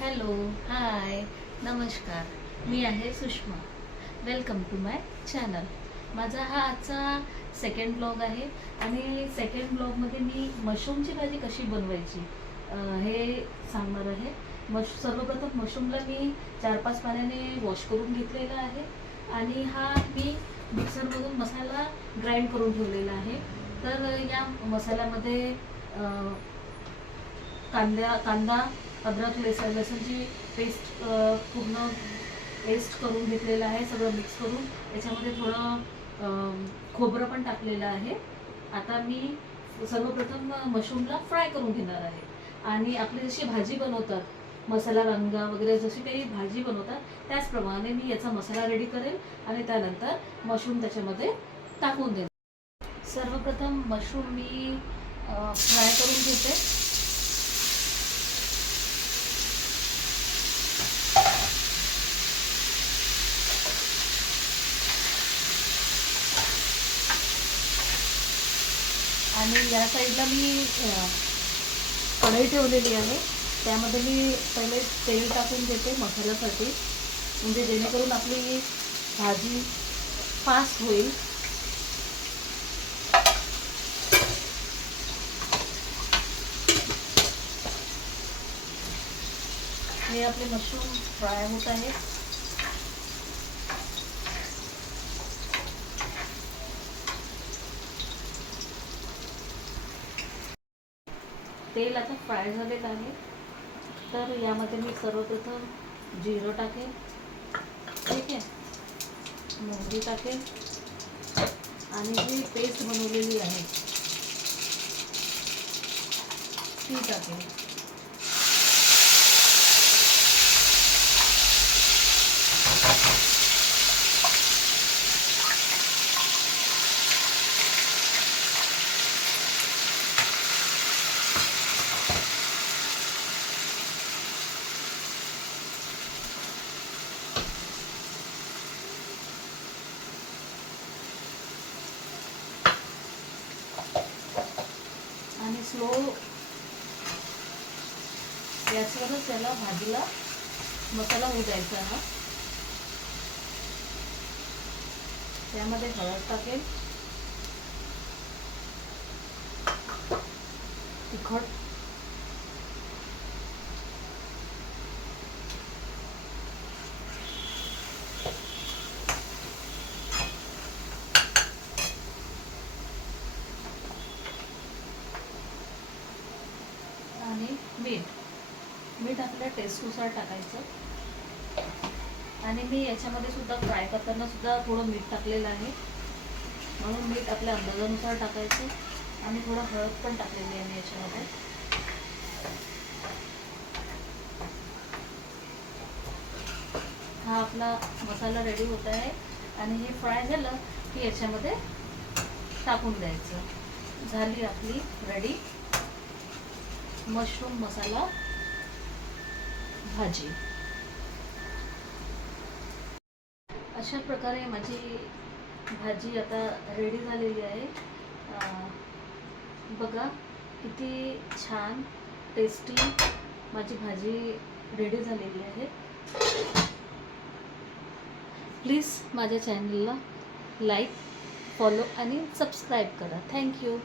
Hello, हाय, नमस्कार. मी आहे Sushma. Welcome to my channel. माझा हा आजचा सेकंड ब्लॉग आहे आणि सेकंड ब्लॉगमध्ये मी मशरूमची भाजी कशी बनवायची हे सांगणार आहे. सर्वप्रथम मशरूमला मी 4-5 पाण्याने वॉश करून घेतलेला आहे आणि हा मी मिक्सरमधून मसाला ग्राइंड करून ठेवलेला आहे. तर या मसाल्यामध्ये कांदा, अद्रक, लसूणची पेस्ट पूर्ण पेस्ट करून घेतलेलं आहे. सगळं मिक्स करून याच्यामध्ये थोडं खोबरं पण टाकलेलं आहे. आता मी सर्वप्रथम मशरूमला फ्राय करून घेणार आहे आणि आपली जशी भाजी बनवतात मसाला रंगा वगैरे जशी काही भाजी बनवतात त्याचप्रमाणे मी याचा मसाला रेडी करेल आणि त्यानंतर मशरूम त्याच्यामध्ये टाकून देईल. सर्वप्रथम मशरूम मी फ्राय करून घेते. आणि या साईडला मी कढई ठेवलेली आहे. त्यामध्ये मी पहिले तेल टाकून देते मसाल्यासाठी, म्हणजे जेणेकरून आपली भाजी फास्ट होईल. हे आपले मशरूम फ्राय होत आहे. तेल आता फ्राय झालेलं आहे. तर यामध्ये मी सर्वप्रथम जिरं टाकेन, ठीक आहे, मोहरी टाकेन आणि जी पेस्ट बनवलेली आहे ती टाकेन. आणि स्लो गॅसवरच त्याला भाजीला मसाला होऊ द्यायचा हा. त्यामध्ये हळद टाकेल, तिखट, आणि मीठ आपल्या टेस्टनुसार टाकायचं. आणि मी याच्यामध्ये सुद्धा फ्राय करताना सुद्धा थोडं मीठ टाकलेलं आहे, म्हणून मीठ आपल्या अंदाजानुसार टाकायचं. आणि थोडं हळद पण टाकलेली आहे याच्यामध्ये. हा आपला मसाला रेडी होत आहे आणि हे फ्राय झालं की याच्यामध्ये टाकून द्यायचं. झाली आपली रेडी मशरूम मसाला भाजी. अशा प्रकारे माझी भाजी आता रेडी झालेली आहे. बघा किती छान टेस्टी माझी भाजी रेडी झालेली आहे. प्लीज माझ्या चॅनलला लाईक, फॉलो आणि सबस्क्राईब करा. थँक्यू.